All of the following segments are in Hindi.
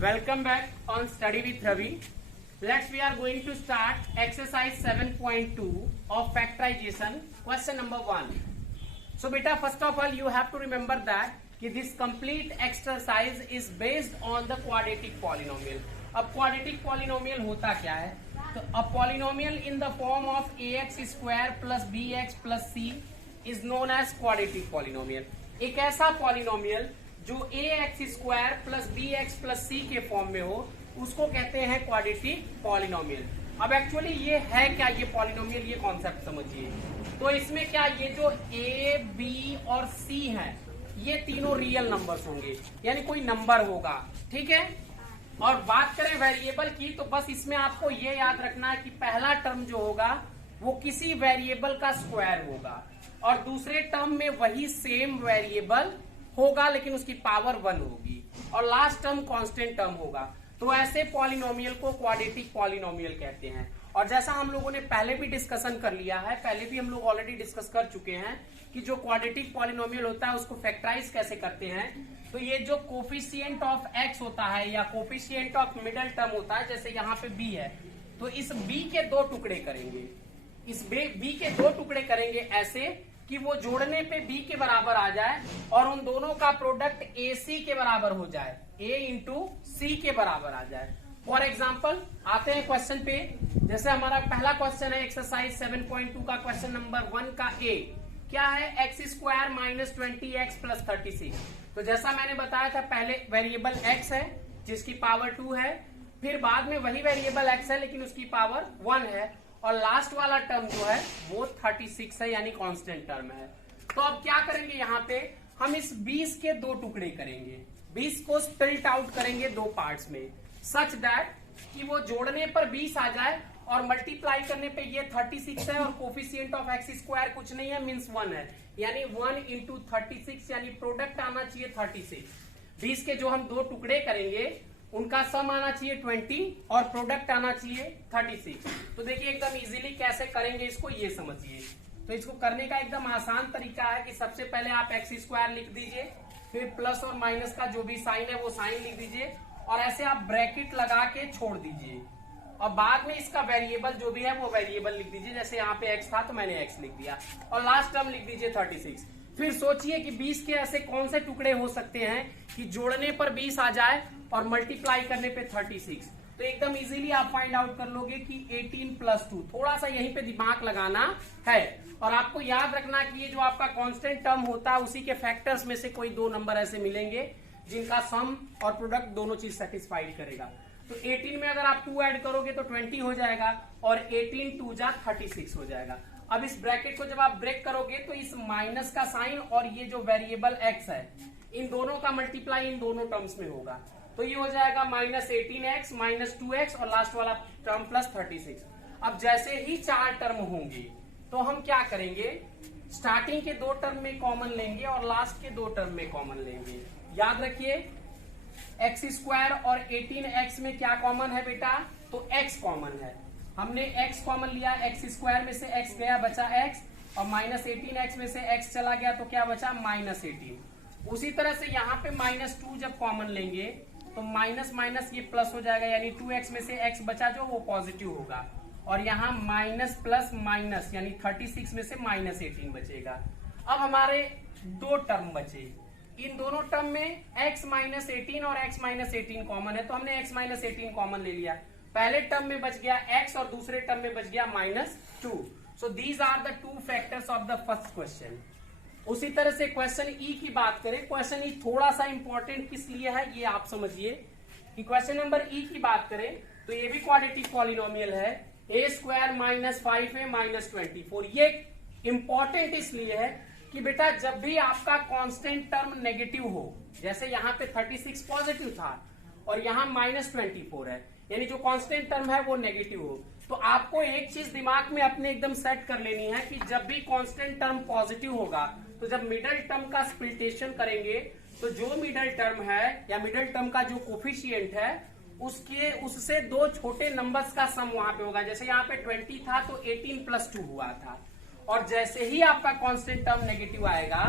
Welcome back on Study with Ravi. We are going to start exercise 7.2 of factorization, question number 1. So beta, first of all you have to remember that this complete exercise is based on the quadratic polynomial. अब quadratic polynomial होता क्या है? तो a polynomial in the form of ax square plus bx plus c is known as quadratic polynomial. एक ऐसा polynomial जो ax square plus bx plus c के फॉर्म में हो उसको कहते हैं क्वाड्रेटिक पॉलिनोमियल. अब एक्चुअली ये है क्या, ये पॉलिनोमियल, ये कॉन्सेप्ट समझिए. तो इसमें क्या, ये जो a b और c है ये तीनों रियल नंबर्स होंगे, यानी कोई नंबर होगा, ठीक है. और बात करें वेरिएबल की तो बस इसमें आपको ये याद रखना है कि पहला टर्म जो होगा वो किसी वेरिएबल का स्क्वायर होगा और दूसरे टर्म में वही सेम वेरिएबल होगा लेकिन उसकी पावर 1 होगी और लास्ट टर्म कांस्टेंट टर्म होगा. तो ऐसे पॉलिनोमियल को क्वाड्रेटिक पॉलिनोमियल कहते हैं. और जैसा हम लोगों ने पहले भी डिस्कशन कर लिया है, पहले भी हम लोग ऑलरेडी डिस्कस कर चुके हैं कि जो क्वाड्रेटिक पॉलिनोमियल होता है उसको फैक्टराइज कैसे करते हैं. तो ये जो कोफिशिएंट ऑफ एक्स होता है या कोफिशिएंट ऑफ मिडिल टर्म होता है, जैसे यहाँ पे बी है तो इस बी के दो टुकड़े करेंगे, इस बी के दो टुकड़े करेंगे ऐसे कि वो जोड़ने पे b के बराबर आ जाए और उन दोनों का प्रोडक्ट ac के बराबर हो जाए, a इंटू सी के बराबर आ जाए. फॉर एग्जाम्पल आते हैं क्वेश्चन पे. जैसे हमारा पहला क्वेश्चन है एक्सरसाइज 7.2 का क्वेश्चन नंबर 1 का a क्या है, x square minus 20x plus 36. तो जैसा मैंने बताया था पहले वेरिएबल x है जिसकी पावर 2 है, फिर बाद में वही वेरिएबल x है लेकिन उसकी पावर 1 है और लास्ट वाला टर्म जो है वो 36 है यानी कांस्टेंट टर्म है. तो अब क्या करेंगे, यहाँ पे हम इस 20 के दो टुकड़े करेंगे, 20 को स्प्लिट आउट करेंगे दो पार्ट्स में सच दैट कि वो जोड़ने पर 20 आ जाए और मल्टीप्लाई करने पे ये 36 है और कोफिशिएंट ऑफ एक्स स्क्वायर कुछ नहीं है मींस 1 है, यानी 1 इंटू 36 यानी प्रोडक्ट आना चाहिए 36. 20 के जो हम दो टुकड़े करेंगे उनका सम आना चाहिए 20 और प्रोडक्ट आना चाहिए 36. तो देखिए एकदम इजीली कैसे करेंगे इसको ये समझिए. तो इसको करने का एकदम आसान तरीका है कि सबसे पहले आप एक्स स्क्वायर लिख दीजिए, फिर प्लस और माइनस का जो भी साइन है वो साइन लिख दीजिए और ऐसे आप ब्रैकेट लगा के छोड़ दीजिए और बाद में इसका वेरिएबल जो भी है वो वेरिएबल लिख दीजिए. जैसे यहाँ पे x था तो मैंने x लिख दिया और लास्ट टर्म लिख दीजिए 36. फिर सोचिए कि 20 के ऐसे कौन से टुकड़े हो सकते हैं कि जोड़ने पर 20 आ जाए और मल्टीप्लाई करने पे 36. तो एकदम इजीली आप फाइंड आउट कर लोगे कि 18 प्लस 2. थोड़ा सा यहीं पे दिमाग लगाना है और आपको याद रखना कि ये जो आपका कांस्टेंट टर्म होता है उसी के फैक्टर्स में से कोई दो नंबर ऐसे मिलेंगे जिनका सम और प्रोडक्ट दोनों चीज सेटिस्फाइड करेगा. तो 18 में अगर आप 2 ऐड करोगे तो 20 हो जाएगा और 18 2 जा 36 हो जाएगा. अब इस ब्रैकेट को जब आप ब्रेक करोगे तो इस माइनस का साइन और ये जो वेरिएबल x है इन दोनों का मल्टीप्लाई इन दोनों टर्म्स में होगा. तो ये हो जाएगा माइनस 18x माइनस 2x और लास्ट वाला टर्म प्लस 36. अब जैसे ही चार टर्म होंगे तो हम क्या करेंगे, स्टार्टिंग के दो टर्म में कॉमन लेंगे और लास्ट के दो टर्म में कॉमन लेंगे. याद रखिए एक्स स्क्वायर और 18x में क्या कॉमन है बेटा, तो x कॉमन है. हमने x कॉमन लिया, एक्स स्क्वायर में से x गया बचा x और माइनस 18x में से x चला गया तो क्या बचा माइनस 18. उसी तरह से यहाँ पे माइनस 2 जब कॉमन लेंगे तो माइनस माइनस ये प्लस हो जाएगा यानी 2x में से x बचा जो वो पॉजिटिव होगा और यहाँ माइनस प्लस माइनस यानी 36 में से माइनस 18 बचेगा. अब हमारे दो टर्म बचे, इन दोनों टर्म में x माइनस 18 और x माइनस 18 कॉमन है तो हमने x माइनस 18 कॉमन ले लिया. पहले टर्म में बच गया x और दूसरे टर्म में बच गया minus 2. So these are the two factors of the first question. उसी तरह से क्वेश्चन ई की बात करें, क्वेश्चन ई थोड़ा सा इंपॉर्टेंट किस लिए है ये आप समझिए कि क्वेश्चन नंबर ई की बात करें तो ये भी क्वाड्रेटिक पॉलिनोमियल है, a square minus 5a minus 24. ये इंपॉर्टेंट इसलिए है कि बेटा जब भी आपका कांस्टेंट टर्म नेगेटिव हो, जैसे यहाँ पे 36 पॉजिटिव था और यहाँ माइनस 24 है यानी जो कांस्टेंट टर्म है वो नेगेटिव हो, तो आपको एक चीज दिमाग में अपने एकदम सेट कर लेनी है कि जब भी कांस्टेंट टर्म पॉजिटिव होगा तो जब मिडिल टर्म का स्प्लिटेशन करेंगे तो जो मिडिल टर्म है या मिडिल टर्म का जो कोफिशिएंट है उससे दो छोटे नंबर्स का सम वहां पे होगा. जैसे यहाँ पे 20 था तो 18 प्लस 2 हुआ था और जैसे ही आपका कांस्टेंट टर्म नेगेटिव आएगा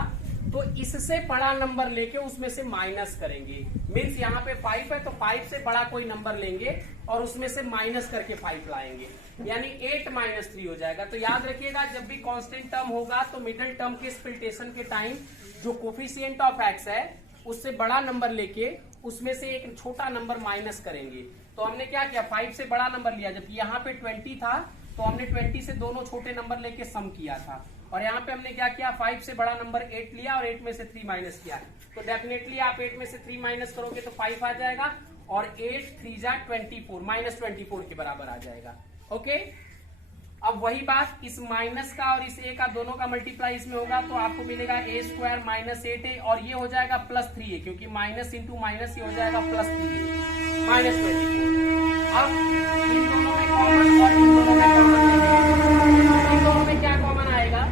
तो इससे बड़ा नंबर लेके उसमें से माइनस करेंगे। मीन्स यहाँ पे 5 है तो 5 से बड़ा कोई नंबर लेंगे और उसमें से माइनस करके 5 लाएंगे, यानी 8 - 3 हो जाएगा। तो याद रखिएगा, जब भी कांस्टेंट टर्म होगा तो मिडिल टर्म के स्प्लिटेशन के टाइम जो कोफिशिएंट ऑफ एक्स है उससे बड़ा नंबर लेके उसमें से एक छोटा नंबर माइनस करेंगे। तो हमने क्या किया, 5 से बड़ा नंबर लिया, जबकि यहाँ पे 20 था तो हमने 20 से दोनों छोटे नंबर लेके सम किया था। और यहाँ पे हमने क्या किया, 5 से बड़ा नंबर 8 लिया और 8 में से 3 माइनस किया। तो डेफिनेटली आप 8 में से 3 माइनस करोगे तो 5 आ जाएगा और 8 3 जा 24 -24 के बराबर आ जाएगा। ओके, अब वही बात इस माइनस का और इस a का दोनों का मल्टीप्लाई इसमें होगा तो आपको मिलेगा a² - 8a और ये हो जाएगा +3a, क्योंकि माइनस इंटू माइनस ये हो जाएगा +3a -24। अब इन दोनों में कॉमन और इन दोनों में कॉमन, इन दोनों में क्या कॉमन आएगा,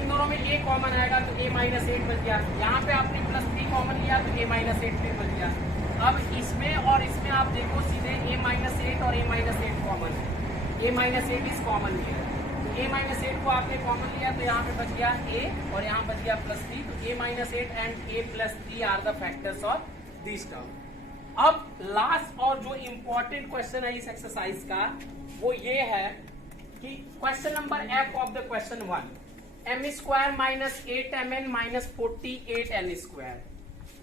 इन दोनों में a कॉमन आएगा तो a - 8 बच गया। यहाँ पे आपने +3 कॉमन लिया तो a - 8 फिर बच गया। अब इसमें और इसमें आप देखो सीधे a - 8 और a - 8 कॉमन है, a - 8 इज कॉमन लिया, a - 8 को आपने कॉमन लिया तो यहाँ पे बच गया a और यहाँ बच गया +3। तो a - 8 and a + 3 are the factors of this term. अब लास्ट और जो इंपॉर्टेंट क्वेश्चन है इस एक्सरसाइज का वो ये है कि question number f of the question 1, m² - 8mn - 48n²।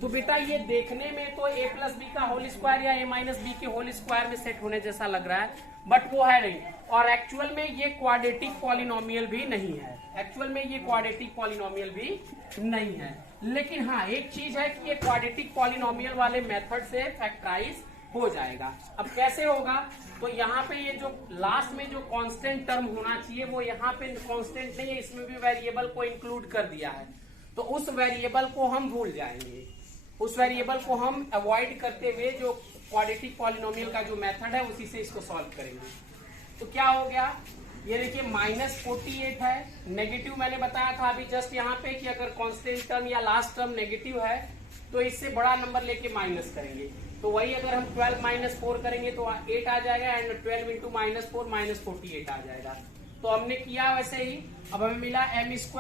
तो बेटा ये देखने में तो a + b का होल स्क्वायर या a - b के होल स्क्वायर में सेट होने जैसा लग रहा है, बट वो है नहीं। और एक्चुअल में ये क्वाड्रेटिक पॉलिनोमियल भी नहीं है, एक्चुअल में ये क्वाड्रेटिक पॉलिनोमियल भी नहीं है। लेकिन हाँ एक चीज है कि ये क्वाड्रेटिक पॉलिनोमियल वाले मेथड से फैक्टराइज हो जाएगा। अब कैसे होगा, तो यहाँ पे ये जो लास्ट में जो कांस्टेंट टर्म होना चाहिए वो यहाँ पे कांस्टेंट नहीं है, इसमें भी वेरिएबल को इंक्लूड कर दिया है। तो उस वेरिएबल को हम भूल जाएंगे, उस वेरिएबल को हम अवॉइड करते हुए जो क्वाड्रेटिक पॉलिनोमियल का जो मेथड है उसी से इसको सॉल्व करेंगे। तो क्या हो गया, ये देखिए -48 है, नेगेटिव मैंने बताया था अभी जस्ट यहाँ पे कि अगर कांस्टेंट टर्म या लास्ट टर्म नेगेटिव है तो इससे बड़ा नंबर लेके माइनस करेंगे। तो वही अगर हम 12 - 4 करेंगे तो 8 आ जाएगा एंड 12 इंटू -4 -48 आ जाएगा। तो हमने किया वैसे ही। अब हमें मिला m² -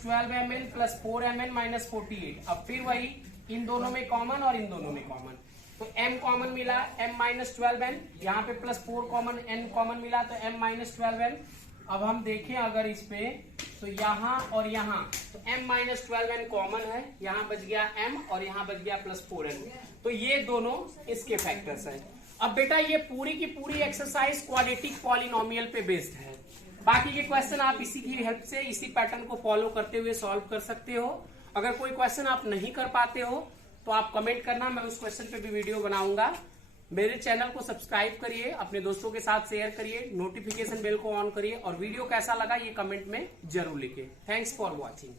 12mn + 4mn - 48। अब फिर वही इन दोनों में कॉमन और इन दोनों में कॉमन, तो m कॉमन मिला m - 12n, यहाँ पे +4 कॉमन n कॉमन मिला तो m - 12n। अब हम देखें अगर इस पे तो यहाँ और यहाँ तो m - 12n कॉमन है, यहाँ बच गया m और यहाँ बच गया +4n, तो ये दोनों इसके फैक्टर्स हैं। अब बेटा ये पूरी की पूरी एक्सरसाइज क्वाड्रेटिक पॉलिनोमियल पे बेस्ड है। बाकी के क्वेश्चन आप इसी की हेल्प से इसी पैटर्न को फॉलो करते हुए सॉल्व कर सकते हो। अगर कोई क्वेश्चन आप नहीं कर पाते हो तो आप कमेंट करना, मैं उस क्वेश्चन पे भी वीडियो बनाऊंगा। मेरे चैनल को सब्सक्राइब करिए, अपने दोस्तों के साथ शेयर करिए, नोटिफिकेशन बेल को ऑन करिए और वीडियो कैसा लगा ये कमेंट में जरूर लिखिए। Thanks for watching.